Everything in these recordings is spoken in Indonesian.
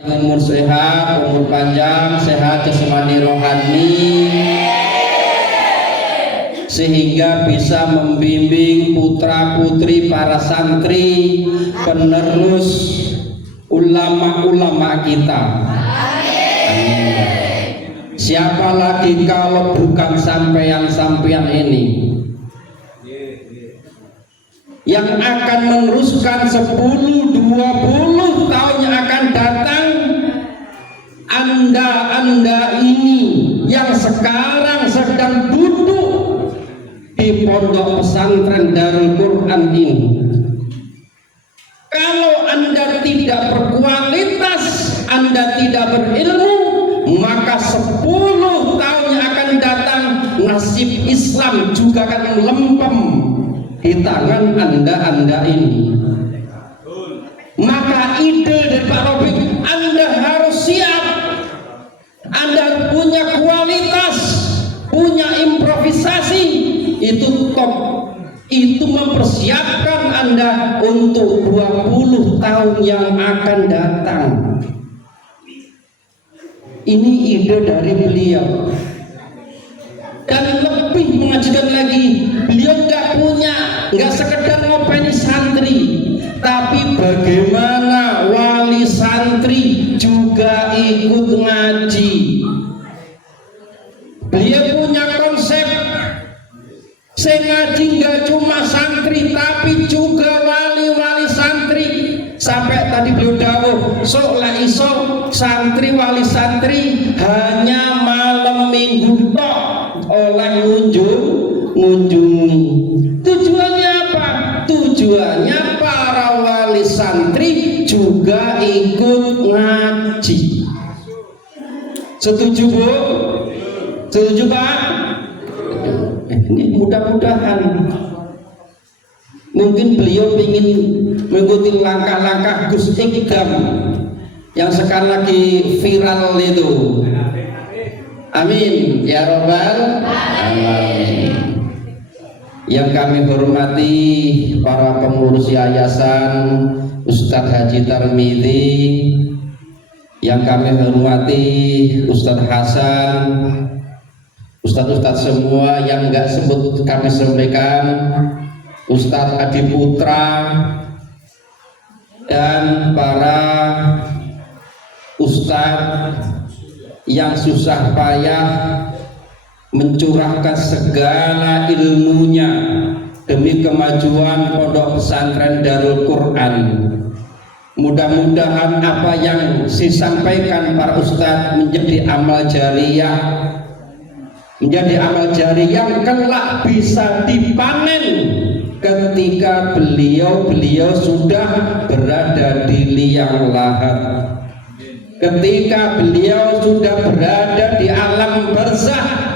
umur sehat, umur panjang, sehat jasmani rohani, sehingga bisa membimbing putra putri para santri penerus ulama-ulama kita. Amin. Siapa lagi kalau bukan sampean-sampean ini yang akan meneruskan 10-20 tahun yang akan datang. Anda ini yang sekarang sedang duduk di pondok pesantren Darul Quran ini, kalau Anda tidak berkualitas, Anda tidak berilmu, maka 10 tahun yang akan datang nasib Islam juga akan lempem di tangan Anda ini. Maka ide dari Pak Rafiq, Anda harus siap, Anda punya kualitas, punya improvisasi, itu top, itu mempersiapkan Anda untuk 20 tahun yang akan datang. Ini ide dari beliau. Dan lebih mengajukan lagi, beliau nggak sekedar ngopeni santri, tapi bagaimana wali santri juga ikut ngaji. Beliau punya konsep, saya ngaji nggak cuma santri, tapi juga wali-wali santri. Sampai tadi beliau dawuh, sok lah iso santri wali santri hanya malam minggu tok oleh ngunjungi. Tujuannya apa? Tujuannya para wali santri juga ikut ngaji. Setuju Bu? Setuju Pak? Ini mudah-mudahan mungkin beliau ingin mengikuti langkah-langkah Gus Ikdam yang sekarang lagi viral itu. Amin ya robbal alamin. Yang kami hormati para pengurus yayasan, Ustadz Haji Tarmidhi, yang kami hormati Ustadz Hasan, Ustadz-ustadz semua yang nggak sebut kami sampaikan, Ustadz Adi Putra, dan para ustadz yang susah payah mencurahkan segala ilmunya demi kemajuan pondok pesantren Darul Quran. Mudah-mudahan apa yang disampaikan para ustadz menjadi amal jariyah, menjadi amal jariyah yang kelak bisa dipanen ketika beliau sudah berada di liang lahat, ketika beliau sudah berada di alam barzah.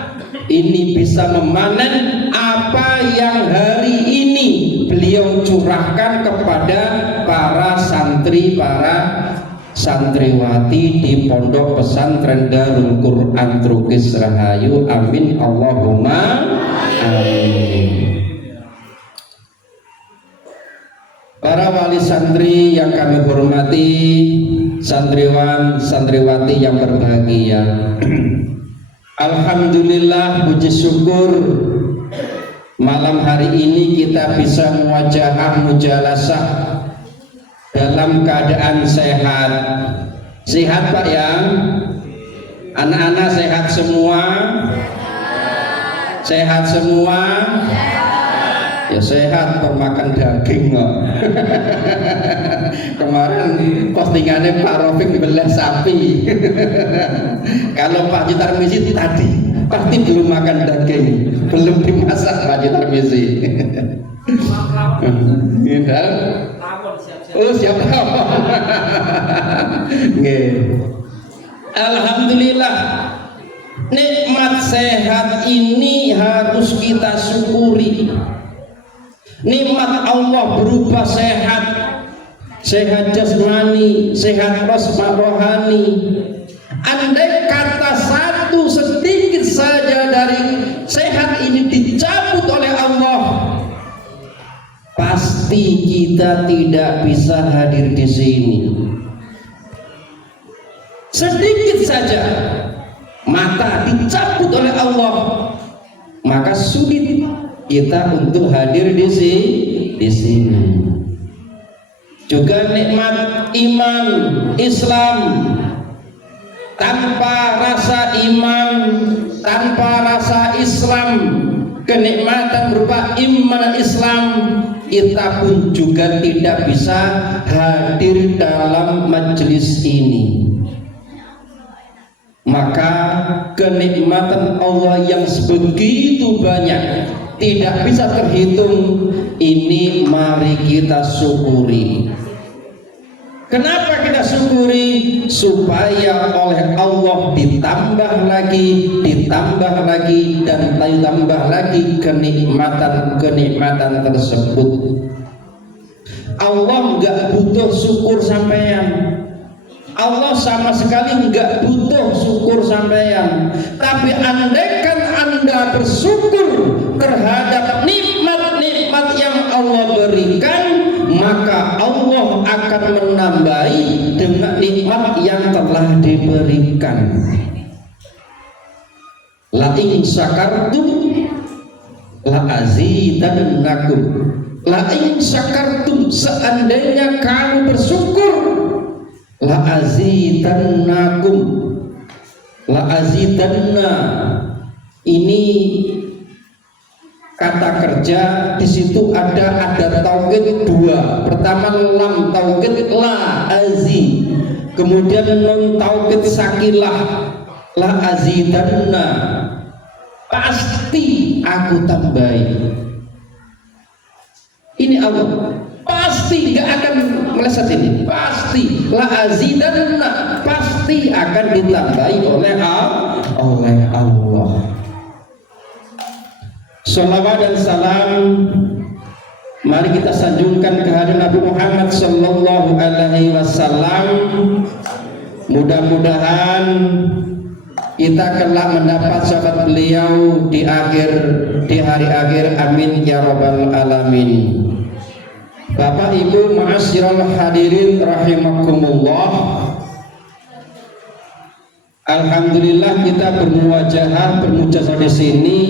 Ini bisa memanen apa yang hari ini beliau curahkan kepada para santri, para santriwati di pondok pesantren Darul Quran Trukis Rahayu. Amin Allahumma amin. Para wali santri yang kami hormati, santriwan santriwati yang berbahagia, alhamdulillah, puji syukur malam hari ini kita bisa muwajahah mujalasah dalam keadaan sehat. Sehat Pak ya? Anak-anak sehat semua? Sehat semua? Ya sehat, permakan daging kok. Kemarin postingannya Pak Rafiq belah sapi. Kalau Pak Haji Tarmizi tadi pasti belum makan daging, belum dimasak Pak Haji Tarmizi. Oh siap. Alhamdulillah, nikmat sehat ini harus kita syukuri. Nikmat Allah berupa sehat, sehat jasmani, sehat rohani. Andai kata satu sedikit saja dari sehat ini dicabut oleh Allah, pasti kita tidak bisa hadir di sini. sedikit saja mata dicabut oleh Allah, maka sulit kita untuk hadir di sini. Juga nikmat iman Islam, tanpa rasa iman, tanpa rasa Islam, kenikmatan berupa iman Islam, kita pun juga tidak bisa hadir dalam majelis ini. Maka kenikmatan Allah yang sebegitu banyak, tidak bisa terhitung, ini mari kita syukuri. Kenapa kita syukuri? Supaya oleh Allah ditambah lagi, dan ditambah lagi kenikmatan tersebut. Allah nggak butuh syukur sampean, Allah sama sekali nggak butuh syukur sampean. Tapi andaikan Anda bersyukur terhadap nikmat-nikmat yang Allah berikan, maka Allah akan menambahi dengan nikmat yang telah diberikan. La in syakartum la azidannakum. La in syakartum, seandainya kamu bersyukur, la azidannakum. La azidanna ini kata kerja, di situ ada taukid dua. Pertama lam taukid la azi, kemudian non taukid sakilah la azidanna, pasti aku tambahi. Ini Allah pasti nggak akan meleset ini, pasti la azidanna, pasti akan ditambahi oleh Allah. Salawat dan salam mari kita sanjungkan kehadiran Nabi Muhammad sallallahu alaihi wasallam. Mudah-mudahan kita kelak mendapat syafaat beliau di hari akhir, amin ya rabbal alamin. Bapak Ibu ma'asyiral hadirin rahimakumullah, alhamdulillah kita bermujaza di sini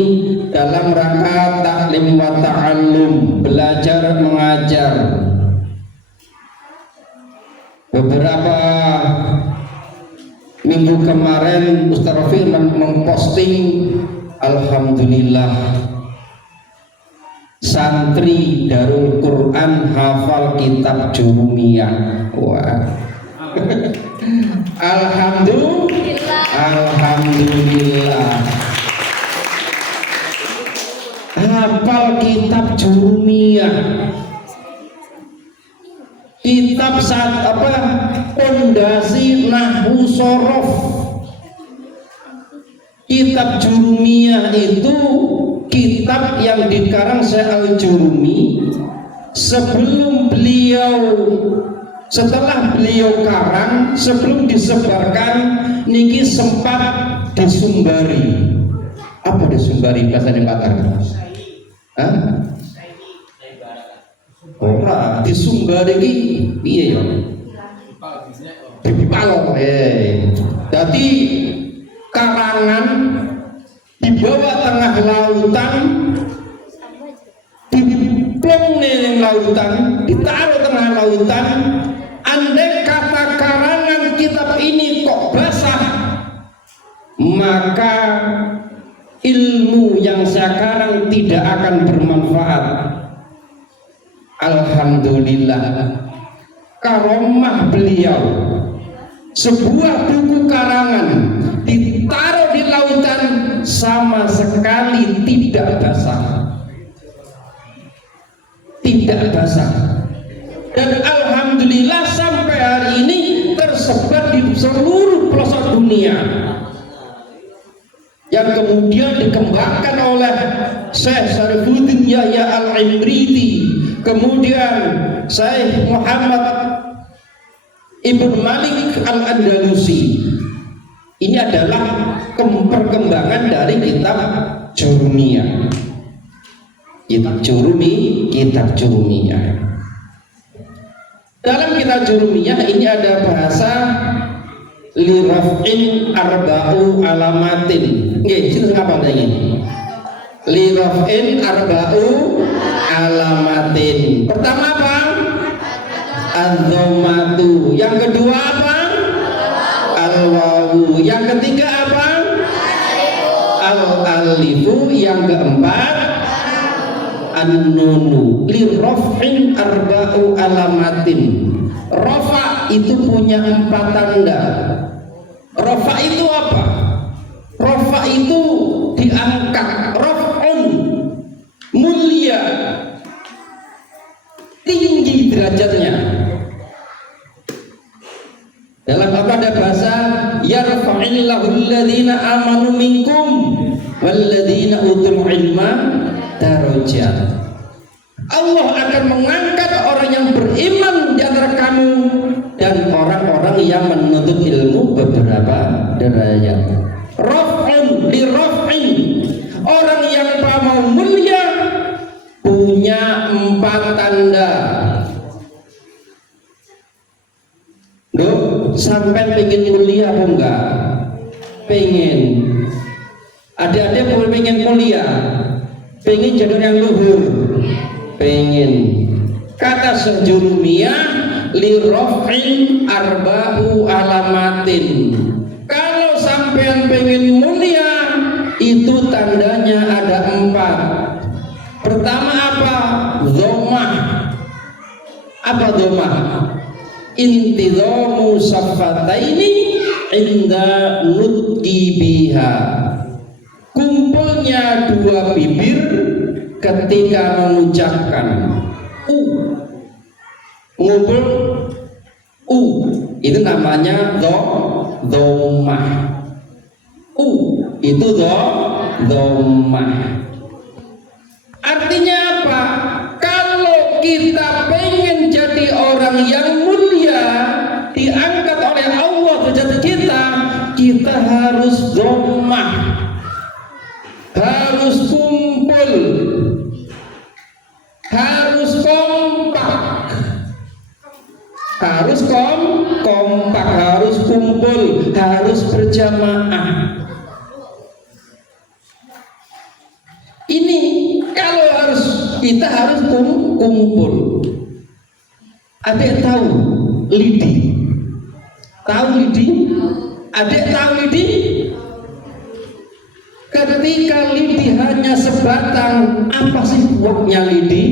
dalam rangka taklim wa ta'allum, belajar mengajar. Beberapa minggu kemarin Ustaz Rafi memposting, alhamdulillah santri Darul Quran hafal kitab Jurumiyah. Wah. Alhamdulillah hafal kitab Jurumiyah, kitab pondasi nahwu sorof. Kitab Jurumiyah itu kitab yang dikarang Syekh Al-Jurumi setelah beliau karang, sebelum disebarkan niki sempat disumbari. Apa disumbari bahasa Mataram? Ora disumbari iki piye ya? Dipalo. Dadi karangan di bawah tengah lautan, diplong ning lautan, ditaruh tengah lautan. Andai kata karangan kitab ini kok basah, maka ilmu yang saya karang tidak akan bermanfaat. Alhamdulillah karomah beliau, sebuah buku karangan ditaruh di lautan sama sekali tidak basah, dan alhamdulillah sampai hari ini tersebar di seluruh pelosok dunia, yang kemudian dikembangkan oleh Syekh Syarifuddin Yahya Al-Imriti, kemudian Syekh Muhammad Ibn Malik Al-Andalusi. Ini adalah perkembangan dari kitab Jurumiyah. Kitab Jurumiyah. Dalam kitab Jurumiyah ini ada bahasa li raf'in arba'u alamatin. Nggih, sinten ngapa niki? Li raf'in arba'u alamatin. Pertama apa? Az-dhammatu. Yang kedua apa? Al-wawu. Yang ketiga apa? Al-alifu. Yang keempat an-nunu. Li raf'in arba'u alamatin. Rafa itu punya 4 tanda. Rafa itu apa? Rafa itu diangkat. Raf'un mulia, tinggi derajatnya. Dalam ada bahasa yarfa'illahu alladhina amanu minkum walladhina utul ilma darajat. Allah akan mengangkat orang yang beriman di antara kamu dan orang-orang yang menuntut ilmu beberapa derajat. Raf'un li raf'in. Orang yang mau mulia punya 4 tanda. Duh, sampai pengen mulia apa enggak? Pengen. Adik-adik pengen mulia, pengen jadi yang luhur, pengen. Kata sejurumiyah li raf'in arba'u alamatin. Kalau sampean pengen mulia, itu tandanya ada 4. Pertama apa? Dhammah. Apa dhammah? Intidhamu saffataini inda nutqi biha. Kumpulnya 2 bibir ketika mengucapkan ngumpul itu namanya dhammah. Itu dhammah. Artinya apa? Kalau kita pengen jadi orang yang mulia, diangkat oleh Allah derajat kita harus dhammah, harus kumpul, harus kompak, harus kompak, harus kumpul, harus berjamaah. Ini kalau kita harus kumpul. Adik tahu lidi? Tahu lidi? Adik tahu lidi? Ketika lidi hanya sebatang, apa sih buahnya lidi?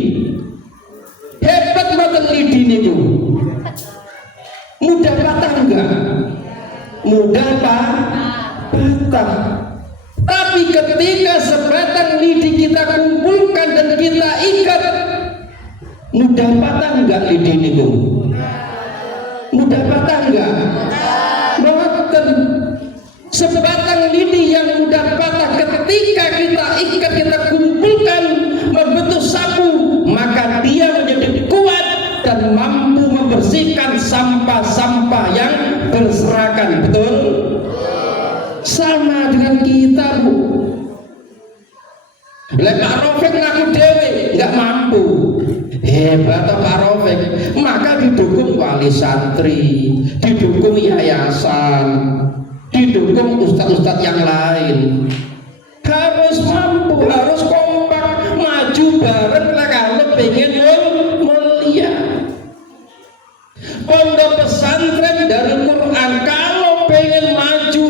Hebat banget lidi niku. Mudah patah enggak? Mudah patah. Tapi ketika sebatang lidi kita kumpulkan dan kita ikat, mudah patah enggak lidi niku? Mudah patah enggak? Boten. Sebatang lidi yang mudah patah ketika kita ikat, kita kumpulkan membentuk sapu, maka dia menjadi kuat dan mampu membersihkan sampah-sampah yang berserakan. Betul? Sama dengan kita, Bu. Lek Pak Rafiq ngaku dewe nggak mampu. Hebat Pak Rafiq. Maka didukung wali santri, didukung yayasan, didukung ustadz-ustadz yang lain. Harus mampu, harus kompak, maju bareng lah kalau pengen mulia. Pondok pesantren dari Quran kalau pengen maju,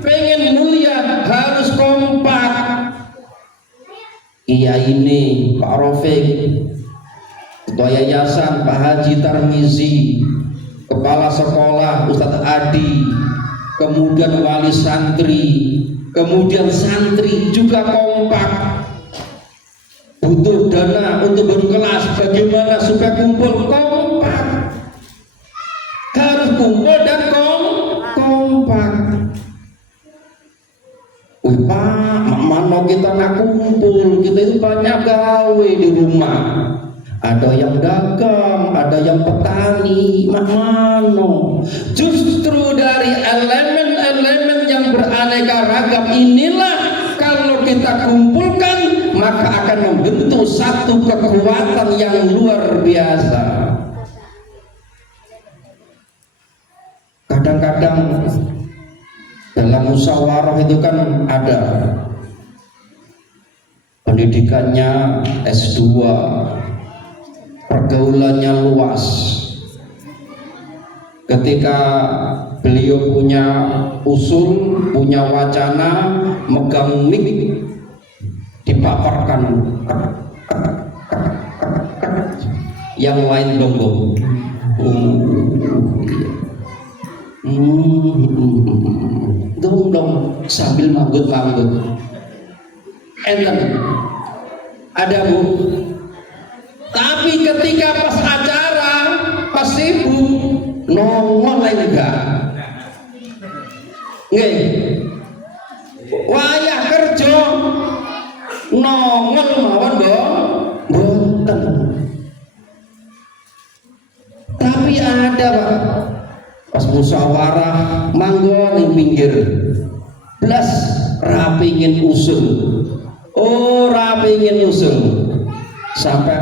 pengen mulia, harus kompak. Iya ini Pak Rafiq, Ketua Yayasan Pak Haji Tarmizi, Kepala Sekolah Ustadz Adi, kemudian wali santri, kemudian santri juga kompak. Butuh dana untuk berkelas, bagaimana supaya kumpul? Kompak. Harus kumpul dan kompak. Wih Pak, mana kita nggak kumpul? Kita itu banyak gawe di rumah. Ada yang dagang, ada yang petani, mano. Justru dari elemen-elemen yang beraneka ragam inilah kalau kita kumpulkan maka akan membentuk satu kekuatan yang luar biasa. Kadang-kadang Dalam musyawarah itu kan ada pendidikannya S2, pergaulannya luas. Ketika beliau punya usul, punya wacana, megang mic, dipaparkan, yang lain dongong. Dong sambil manggut-manggut. Enten ada Bu. Tapi ketika pas acara, pas sibuk, nongol lain enggak. Nggih. Wayah kerja nongol mawon mboten. Tapi ada Pak, pas musyawarah manggon ning pinggir blas rapingin usul. Oh, rapingin usul. Sampai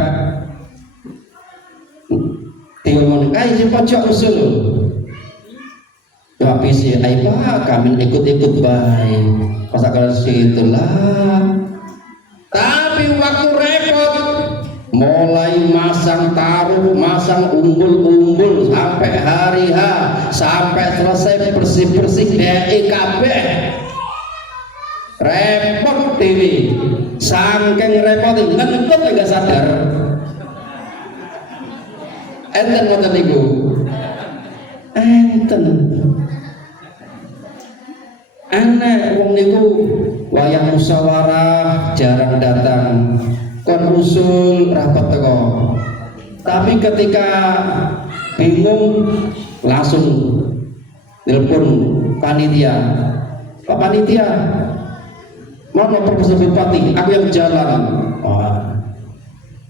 diomongin, "Ayo si pojok usul." Ya PC, "Ayo Pak, kami ikut-ikut baik." Masa kalau situ lah. Tapi waktu repot, mulai masang taruh, masang umbul-umbul sampai hari H, sampai selesai bersih-bersih DIKB. Repot dewi, saking repot ngentut enggak sadar. Enten ngoten niku. Enten. Aneh wong niku wayang musyawarah jarang datang. Kon usul rapat teko. Tapi ketika bingung langsung telepon panitia. Pak panitia, mana Profesor Bupati? Aku yang jalan.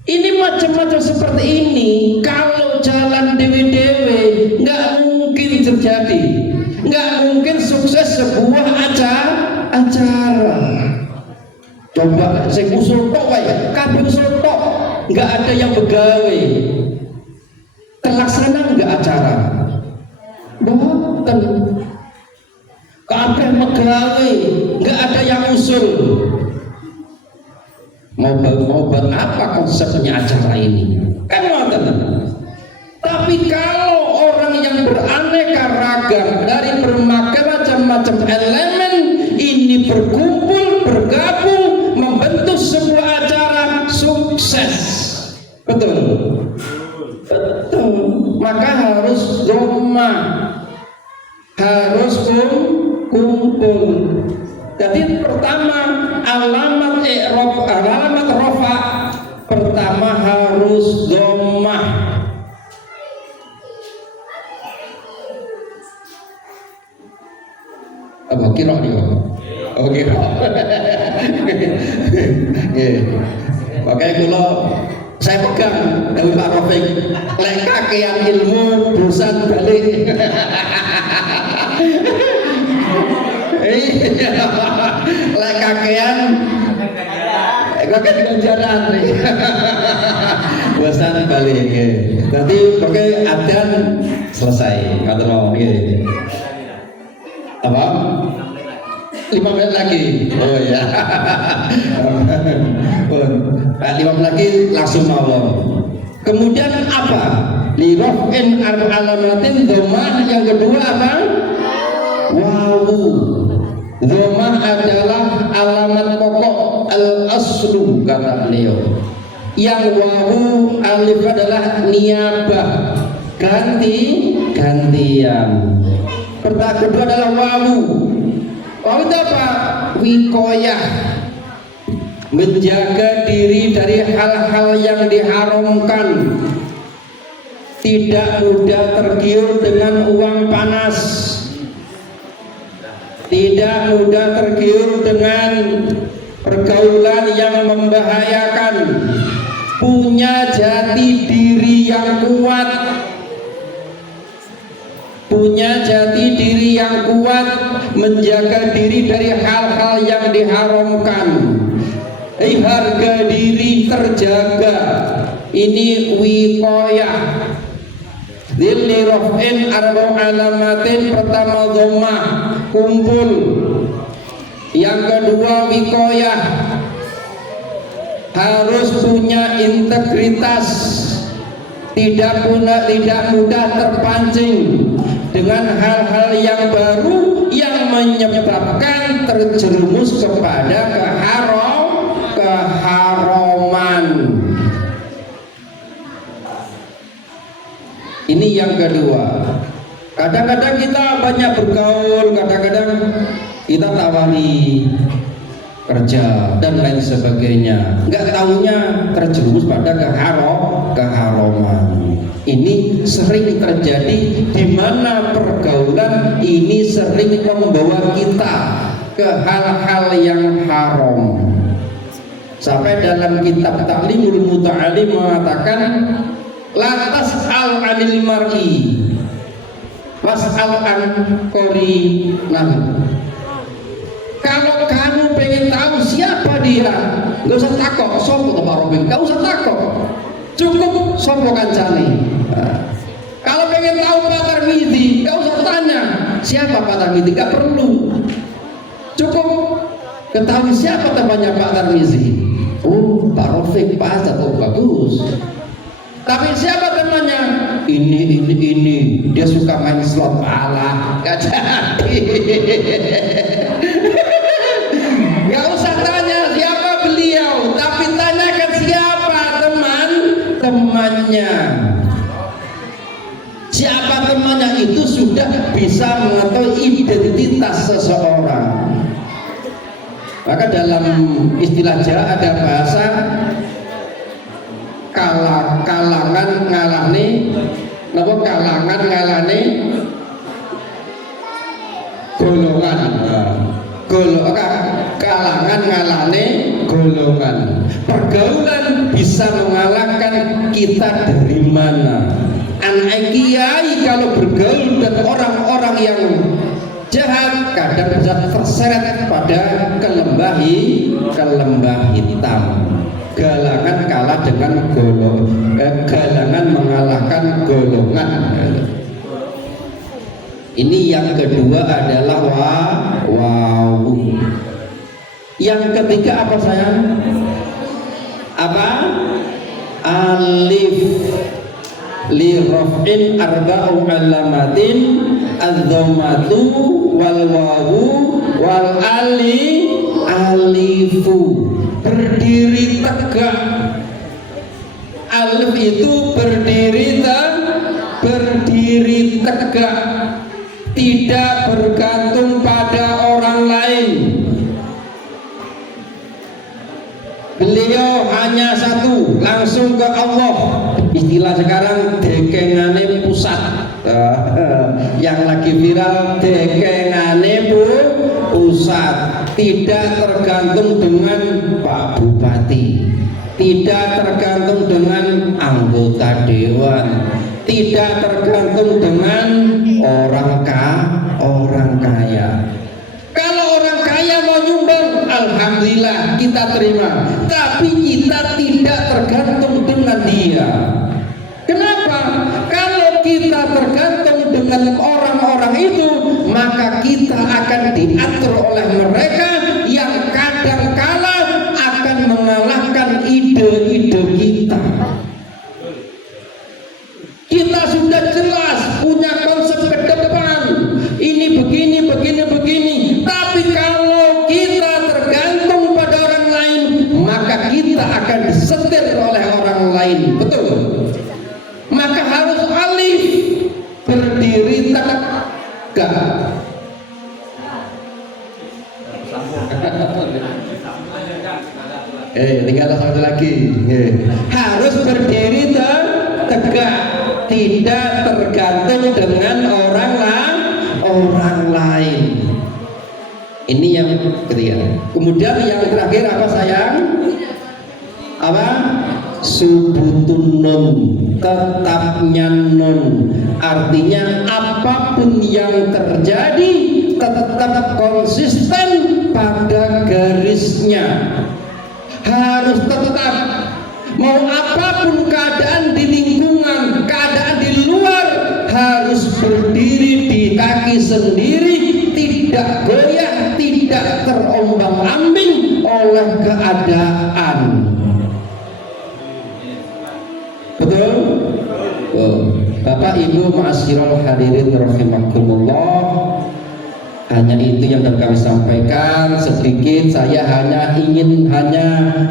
Ini macam-macam seperti ini. Kalau jalan dewe-dewe, nggak mungkin terjadi. Nggak mungkin sukses sebuah acara. Coba sing usul tok wae, kabeh usul tok, nggak ada yang begawe. Terlaksana nggak acara. Boten. Kabeh megawe, nggak ada yang usul. Mau buat apa konsepnya acara ini? Kan ngoten. Tapi kalau orang yang beraneka ragam dari berbagai macam-macam elemen ini berkumpul, bergabung, membentuk sebuah acara sukses. Betul? Betul. Maka harus doma, harus kumpul. Jadi pertama alamat rofa pertama harus domah. Apa kira nih? Oh kira. Makanya kalau saya pegang dari Pak Rafiq, lek kakean ilmu bosan balik. Lek kakean ganjaran nih. Bosan balik. Nanti pakai adzan selesai. Kata mau apa? 5 menit lagi. Oh ya. 5 menit lagi langsung mawon. Kemudian apa? Lirofin alamatin domah, yang kedua apa? Wawu. Domah adalah alamat pokok al-aslu kata beliau. Yang wawu alif adalah niabah, gantian. Pertama kedua adalah wawu. Wawu itu apa? Wikoyah, menjaga diri dari hal-hal yang diharamkan, tidak mudah tergiur dengan uang panas, tidak mudah tergiur dengan pergaulan yang membahayakan, punya jati diri yang kuat, menjaga diri dari hal-hal yang diharamkan, harga diri terjaga. Ini wikoyah. Dhilli raf'in arba'u alamatin. Pertama dhammah, kumpul. Yang kedua wikoyah, harus punya integritas, tidak mudah terpancing dengan hal-hal yang baru yang menyebabkan terjerumus kepada keharaman. Ini yang kedua. Kadang-kadang kita banyak bergaul, kadang-kadang kita tawari kerja dan lain sebagainya, nggak tahunya terjerumus pada keharaman. Ini sering terjadi di mana pergaulan ini sering membawa kita ke hal-hal yang haram. Sampai dalam kitab Ta'limul Muta'alim mengatakan, lantas al-anil mar'i was'al an qori nabi. Kalau kamu pengen tahu siapa dia, nggak usah takut sopo Pak Robin, nggak usah takut, cukup sopo kancane. Kalau pengen tahu Pak Tarmidhi, nggak usah tanya siapa Pak Tarmidhi, nggak perlu, cukup ketahui siapa temannya Pak Tarmidhi. Oh, Pak Rafiq, Pak Azad, oh bagus. Tapi siapa temannya? Ini dia suka main slot, alah, nggak jadi. Gak usah tanya siapa beliau, tapi tanyakan siapa temannya. Siapa temannya itu sudah bisa mengetahui identitas seseorang. Maka dalam istilah Jawa ada bahasa kalangan ngalane, kalangan ngalane golongan. Kalangan ngalane golongan. Pergaulan bisa mengalahkan kita dari mana. Anak kiai kalau bergaul dengan orang-orang yang jahat kadang bisa terseret pada kelembah hitam. Galangan kalah dengan galangan mengalahkan golongan. Ini yang kedua adalah wawu. Yang ketiga apa sayang? Apa? Alif li raf'in arba'u alamatin adz-dhammatu wal wawu wal alifu. Berdiri tegak. Alif itu berdiri tegak, tidak bergantung pada orang lain. Beliau hanya satu, langsung ke Allah. Istilah sekarang dekengane pusat. Yang lagi viral dekengane pusat. Tidak tergantung dengan Pak Bupati, tidak tergantung dengan anggota dewan, tidak tergantung dengan orang kaya. Kalau orang kaya mau nyumbang, alhamdulillah kita terima, tapi kita tidak tergantung dengan dia. Kenapa? Kalau kita tergantung dengan orang-orang itu, maka kita akan diatur oleh mereka yang kadang-kala akan mengalahkan ide-ide kita. Kita sudah jelas punya konsep ke depan, ini begini. Tapi kalau kita tergantung pada orang lain, maka kita akan disetir oleh orang lain. Betul? Maka harus alif, berdiri tegak. Tinggal satu lagi. Harus berdiri tegak, tidak tergantung dengan orang lain. Ini yang ketiga. Kemudian yang terakhir apa sayang? Apa? Subutun nun, tetapnya nun. Artinya apapun yang terjadi tetap konsisten pada garisnya. Harus tetap, mau apapun keadaan di lingkungan, keadaan di luar, di kaki sendiri, tidak goyah, tidak terombang-ambing oleh keadaan. Betul? Bapak Ibu ma'asyiral hadirin rahimakumullah, hanya itu yang kami sampaikan sedikit. Saya hanya ingin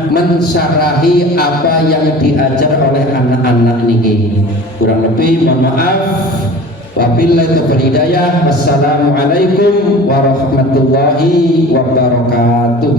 mensyarahi apa yang diajar oleh anak-anak ini. Kurang lebih mohon maaf. Wabillahi taufiq hidayah. Wassalamualaikum warahmatullahi wabarakatuh.